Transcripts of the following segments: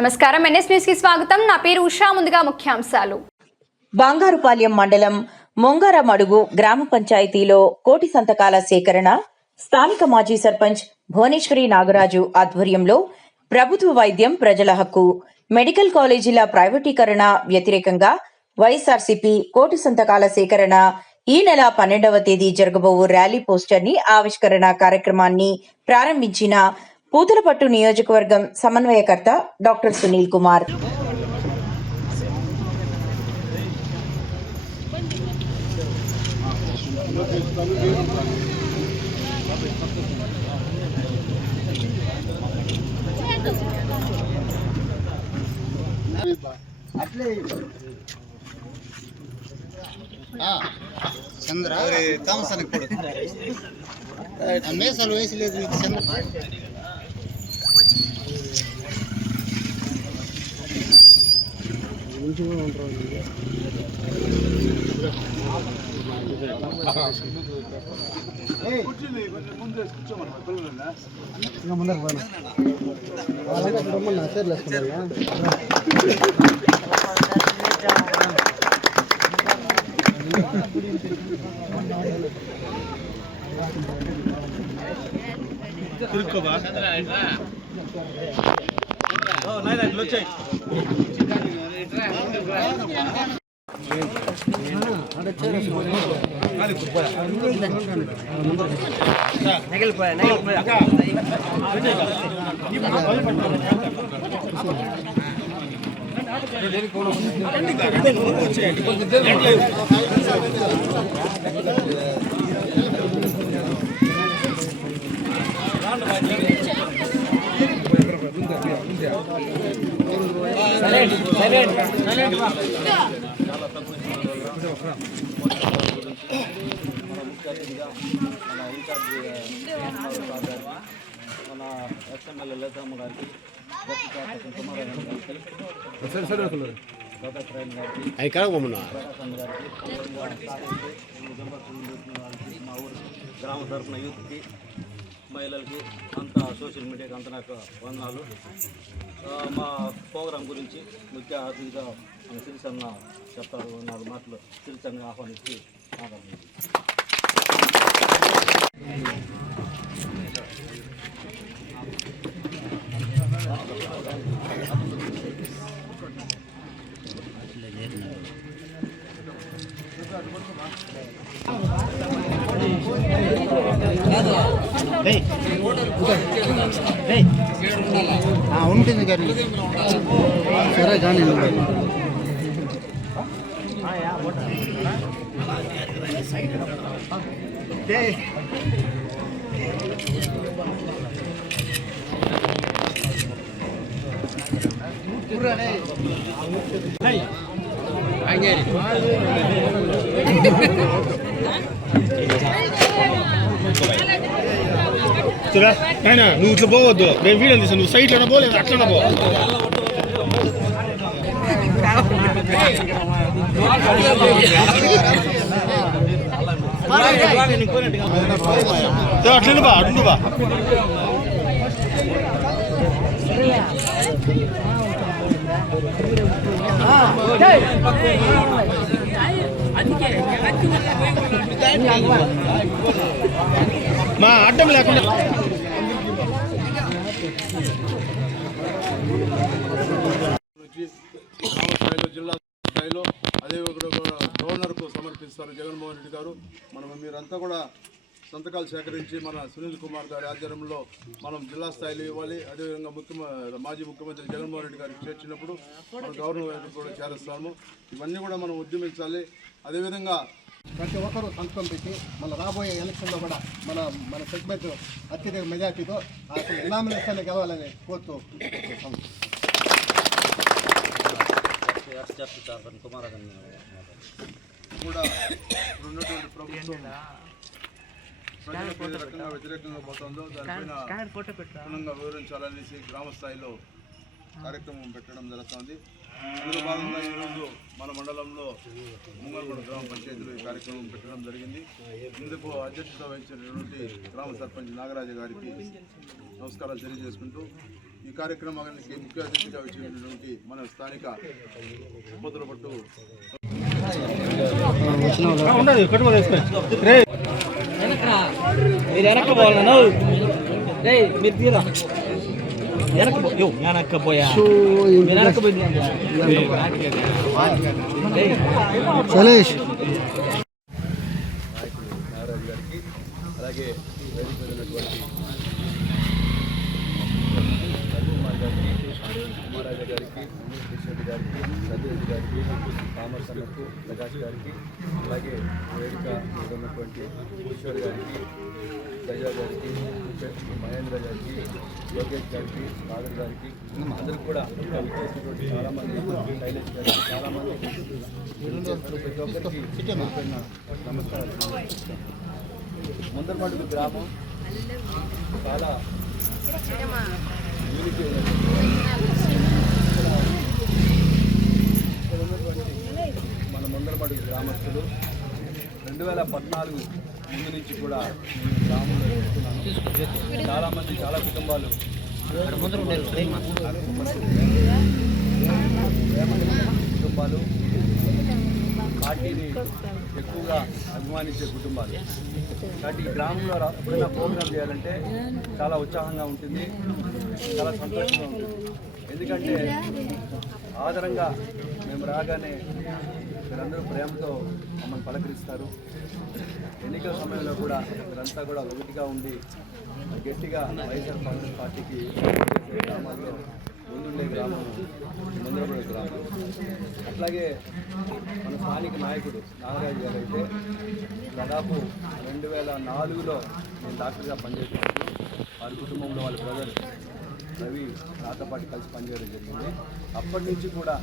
నమస్కారం, NS news కి స్వాగతం. నా పేరు ఉషా. ముందుగా ముఖ్యాంశాలు. బంగారుపాలెం మండలం మొంగరమడుగు గ్రామ పంచాయతీలో కోటి సంతకాల సేకరణ స్థానిక మాజీ సర్పంచ్ భువనేశ్వరి నాగరాజు ఆధ్వర్యంలో ప్రభుత్వ వైద్యం ప్రజల హక్కు మెడికల్ కాలేజీల ప్రైవేటీకరణ వ్యతిరేకంగా వైఎస్ఆర్సీపీ కోటి సంతకాల సేకరణ ఈ నెల 12వ తేదీ జరగబోవు ర్యాలీ పోస్టర్ ని ఆవిష్కరణ కార్యక్రమాన్ని ప్రారంభించిన పూతలపట్టు నియోజకవర్గం సమన్వయకర్త డాక్టర్ సునీల్ కుమార్. చంద్ర తామసానికి కొడుకు మేసాలు వయసు లేదు చంద్ర ముందర తిరుక్కోబా వచ్చాయి మన ఇన్ఛార్జి మన ఎస్ఎంఎల్ఏ లేదమ్మ గారికి కుమారాయణ గారికి ప్రకాశ్ గారికి మా ఊరు గ్రామ తరఫున యూత్కి మహిళలకి అంతా సోషల్ మీడియాకి అంతా నాకు వందనాలు. మా ప్రోగ్రాం గురించి ముఖ్య అతిథిగా మన సిరిసన్న చెప్తారు. 4 మాటలు సిరిసన్న ఆహ్వానించి మాట్లాడుతుంది. ఉంటుంది కానీ సరే కానీ ఆయన నువ్వు ఇట్లా పోవద్దు. నేను వీడియో తీసాను. నువ్వు సైట్లోనే పోలేదు, అట్లనే పో. అట్లనే బా, అటు బా. మా అడ్డం లేకుండా జిల్లా స్థాయిలో అదే గవర్నర్కు సమర్పిస్తారు జగన్మోహన్ రెడ్డి గారు. మీరంతా కూడా సంతకాలు సేకరించి మన సునీల్ కుమార్ గారి ఆధ్వర్యంలో మనం జిల్లా స్థాయిలో ఇవ్వాలి. అదేవిధంగా మాజీ ముఖ్యమంత్రి జగన్మోహన్ రెడ్డి గారికి చేర్చినప్పుడు మనం గవర్నర్ కూడా చేరుస్తాము. ఇవన్నీ కూడా మనం ఉద్యమించాలి. అదేవిధంగా ప్రతి ఒక్కరూ సంతకం పెట్టి మన రాబోయే ఎలక్షన్లో కూడా మన సెగ్మెంట్ అత్యధిక మెజార్టీతో నామినేషన్ గెలవాలని కోరుతూ కూడా ఉన్నటువంటి ప్రభుత్వం ప్రజలకు ఏ రకంగా వ్యతిరేకంగా పోతుందో దానిపైన వివరించాలనేసి గ్రామ స్థాయిలో కార్యక్రమం పెట్టడం జరుగుతుంది. అందులో భాగంగా ఈరోజు మన మండలంలో ముంగల్గూడ గ్రామ పంచాయతీలో ఈ కార్యక్రమం పెట్టడం జరిగింది. ఇందుకు అధ్యక్షత వహించినటువంటి గ్రామ సర్పంచ్ నాగరాజు గారికి నమస్కారాలు తెలియజేసుకుంటూ ఈ కార్యక్రమానికి ముఖ్య అతిథిగా వచ్చినటువంటి మన స్థానిక ఉపద్రపట్టు సలేష్ నాగరాజు గారికి అలాగే వేదికైనటువంటి రవికుమార్ గారికి కుమారాజు గారికి కిషన్ గారికి సత్యరెడ్డి గారికి కామర్స్ అన్నకు ప్రకాష్ గారికి అలాగే వేదిక ఉన్నటువంటి ఈశ్వర్ గారికి దయ్యా గారికి మహేంద్ర గారికి లోకేష్ గారికి నాగర్ గారికి అందరికి కూడా చేసినటువంటి చాలామంది శైలేష్ గారికి చాలామంది ప్రతి ఒక్కరికి నమస్కారాలు. ముందరమడుగు గ్రామం చాలా యూనిటీ మన ముందరమడుగు గ్రామస్తులు 2014 ముందు నుంచి కూడా గ్రామంలో చూస్తున్నాను. చాలామంది చాలా కుటుంబాలు కుటుంబాలు పార్టీని ఎక్కువగా అభిమానించే కుటుంబాలు. కాబట్టి ఈ గ్రామంలో ఎప్పుడైనా ప్రోగ్రాం చేయాలంటే చాలా ఉత్సాహంగా ఉంటుంది, చాలా సంతోషంగా ఉంటుంది. ఎందుకంటే ఆదరంగా మేము రాగానే మీరందరూ ప్రేమతో మమ్మల్ని పలకరిస్తారు. ఎన్నికల సమయంలో కూడా మీరంతా కూడా ఒకటిగా ఉండి గట్టిగా వైఎస్ఆర్ కాంగ్రెస్ పార్టీకి గ్రామాల్లో ముందుండే గ్రామం ముందరపడే గ్రామం. అట్లాగే మన స్థానిక నాయకుడు నాగరాజు గారు అయితే దాదాపు 2004లో నేను డాక్టర్గా పనిచేసినప్పుడు వారి కుటుంబంలో వాళ్ళ బ్రదర్ రవి నాతో పాటు కలిసి పనిచేయడం జరిగింది. అప్పటి నుంచి కూడా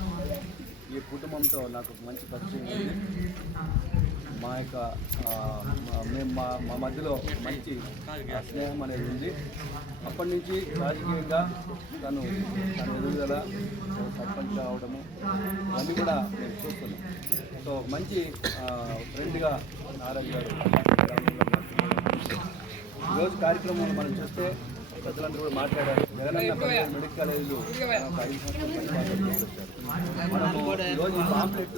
ఈ కుటుంబంతో నాకు మంచి పరిచయం ఉంది. మా యొక్క మేము మా మధ్యలో మంచి స్నేహం అనేది ఉంది. అప్పటి నుంచి రాజకీయంగా తను ఎదుగుదల సర్పంచ్ కావడము అన్నీ కూడా మేము చూస్తున్నాం. సో మంచి ఫ్రెండ్గా నారాయణ గారు ఈరోజు కార్యక్రమంలో మనం చూస్తే ప్రజలందరూ కూడా మాట్లాడారు. జగనన్న మెడికల్ కాలేజీలు 5 సంవత్సరాలు మనము ఈరోజు పాంప్లెట్